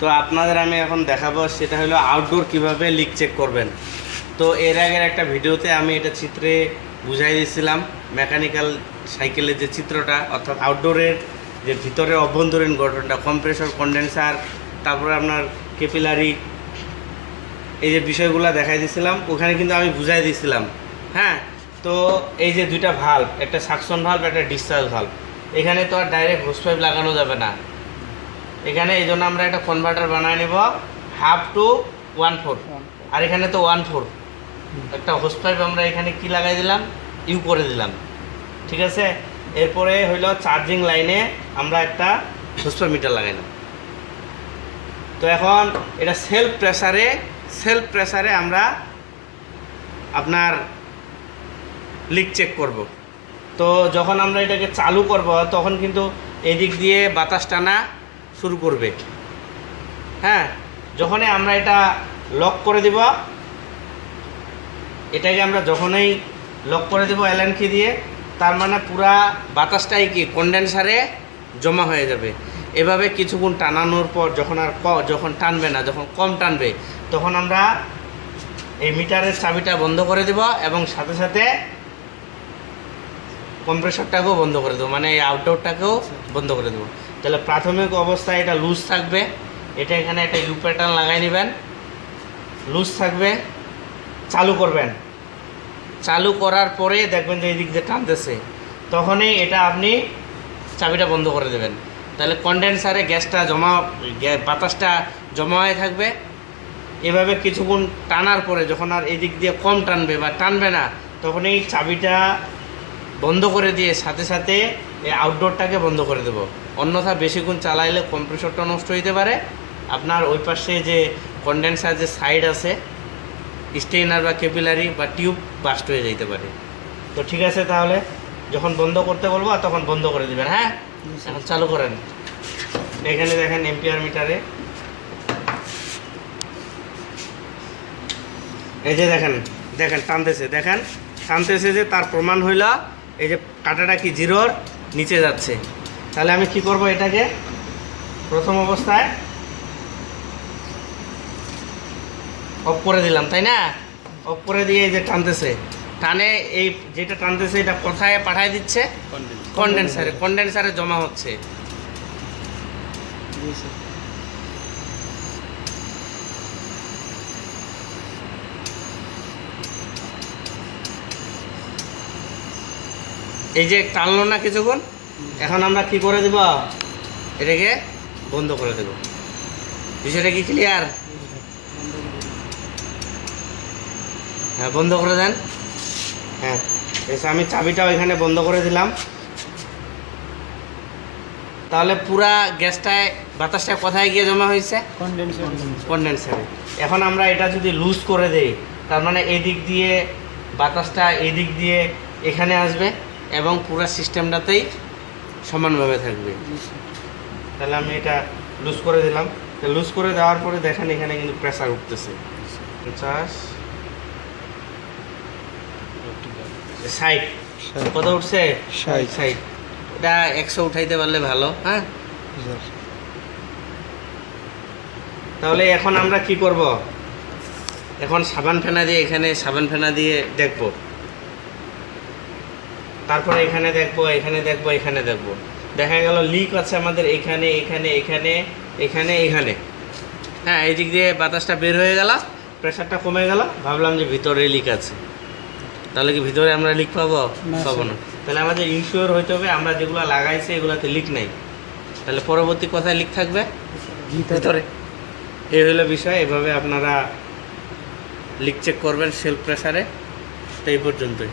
তো আপনাদের আমি এখন দেখাবো, সেটা হলো আউটডোর কিভাবে লিক চেক করবেন। তো এর আগের একটা ভিডিওতে আমি এটা চিত্রে বুঝাই দিয়েছিলাম, মেকানিক্যাল সাইকেলের যে চিত্রটা, অর্থাৎ আউটডোরের যে ভিতরে অভ্যন্তরীণ গঠনটা, কম্প্রেসর, কন্ডেন্সার, তারপরে আপনার ক্যাপিলারি, এই যে বিষয়গুলো দেখাই দিয়েছিলাম, ওখানে কিন্তু আমি বুঝাই দিয়েছিলাম। হ্যাঁ, তো এই যে দুইটা ভাল্ব, একটা সাকশন ভাল্ব, একটা ডিসচার্জ ভাল্ব, এখানে তো আর ডাইরেক্ট হোস পাইপ লাগানো যাবে না। এখানে এই জন্য আমরা একটা কনভার্টার বানায় নেব 1/2 to 1/4, আর এখানে তো 1/4। একটা হোস পাইপ আমরা এখানে কি লাগাই দিলাম, ইউ করে দিলাম, ঠিক আছে। এরপরে হইলো চার্জিং লাইনে আমরা একটা হোস পাইপ মিটার লাগাইলাম। তো এখন এটা সেলফ প্রেসারে আমরা আপনার লিক চেক করব। তো যখন আমরা এটাকে চালু করব তখন কিন্তু এদিক দিয়ে বাতাস টানা শুরু করবে। হ্যাঁ, যখনই আমরা এটা লক করে দিব, এটাকে আমরা যখনই লক করে দেব অ্যালার্ম কি দিয়ে, তার মানে পুরা বাতাসটাই কি কন্ডেন্সারে জমা হয়ে যাবে। এভাবে কিছুক্ষণ টানানোর পর যখন টানবে না, যখন কম টানবে, তখন আমরা এই মিটারের চাবিটা বন্ধ করে দেব এবং সাথে সাথে কম্প্রেসরটাকেও বন্ধ করে দেবো, মানে এই আউটডোরটাকেও বন্ধ করে দেবো। তাহলে প্রাথমিক অবস্থায় এটা লুজ থাকবে। এটা এখানে একটা ইউ প্যাটার্ন লাগাই নেবেন, লুজ থাকবে। চালু করবেন, চালু করার পরে দেখবেন যে এই দিক দিয়ে টানতেছে, তখনই এটা আপনি চাবিটা বন্ধ করে দেবেন। তাহলে কন্ডেন্সারে বাতাসটা জমা হয়ে থাকবে। এভাবে কিছুক্ষণ টানার পরে যখন আর এই দিক দিয়ে কম টানবে বা টানবে না, তখন এই চাবিটা বন্ধ করে দিয়ে সাথে সাথে এই আউটডোরটাকে বন্ধ করে দেব। অন্যথা বেশিক্ষণ চালাইলে কম্প্রেসরটা নষ্ট হইতে পারে। আপনার ওই পাশে যে কন্ডেন্সার যে সাইড আছে, স্টেইনার বা ক্যাপিলারি বা টিউব বাস্ট হয়ে যেতে পারে। তো ঠিক আছে, তাহলে যখন বন্ধ করতে বলবো তখন বন্ধ করে দেবেন। হ্যাঁ, এখন চালু করেন। এখানে দেখেন এম্পিয়ার মিটারে এই যে দেখেন টানতেছে যে তার প্রমাণ হইল এই যে কাঁটাটা কি জিরোর নিচে যাচ্ছে। তাহলে আমি কি করব, এটাকে প্রথম অবস্থায় অফ করে দিলাম, তাই না? অফ করে দিয়ে এই যে টানে, এই যেটা টানতেছে এটা কোথায় পাঠায় দিচ্ছে, কন্ডেন্সারে জমা হচ্ছে। এই যে টানলো না কিছুক্ষণ, এখন আমরা কি করে দেব, এটাকে বন্ধ করে দেব। বিষয়টা কি ক্লিয়ার? হ্যাঁ, বন্ধ করে দেন। হ্যাঁ, এসে আমি চাবিটাও এখানে বন্ধ করে দিলাম। তাহলে পুরা গ্যাসটায় বাতাসটা কোথায় গিয়ে জমা হয়েছে, কন্ডেন্সারে। এখন আমরা এটা যদি লুজ করে দেই, তার মানে এই দিক দিয়ে বাতাসটা এই দিক দিয়ে এখানে আসবে এবং পুরো সিস্টেমটাতেই সমানভাবে থাকবে। তাহলে আমি এটা লুজ করে দিলাম। লুজ করে দেওয়ার পরে দেখেন এখানে কিন্তু প্রেসার উঠতেছে 50, 60। কত উঠছে? 60। এটা 100 উঠাইতে পারলে ভালো। হ্যাঁ, তাহলে এখন আমরা কি করব, এখন সাবান ফেনা দিয়ে দেখব। তারপরে এখানে দেখবো, দেখা গেল লিক আছে আমাদের এখানে। হ্যাঁ, এই দিক দিয়ে বাতাসটা বের হয়ে গেল, প্রেসারটা কমে গেল, ভাবলাম যে ভিতরে লিক আছে। তাহলে কি ভিতরে আমরা লিক পাবো না? তাহলে আমাদের ইনশিওর হইতে হবে আমরা যেগুলো লাগাইছি এগুলোতে লিক নেই। তাহলে পরবর্তী কোথায় লিক থাকবে, ভিতরে। এই হলো বিষয়। এভাবে আপনারা লিক চেক করবেন সেলফ প্রেসারে। তো এই পর্যন্তই।